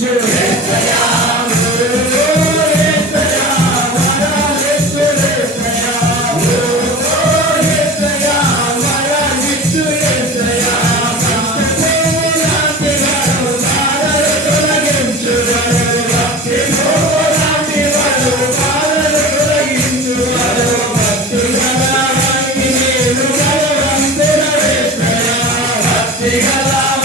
Yeah. Big alive.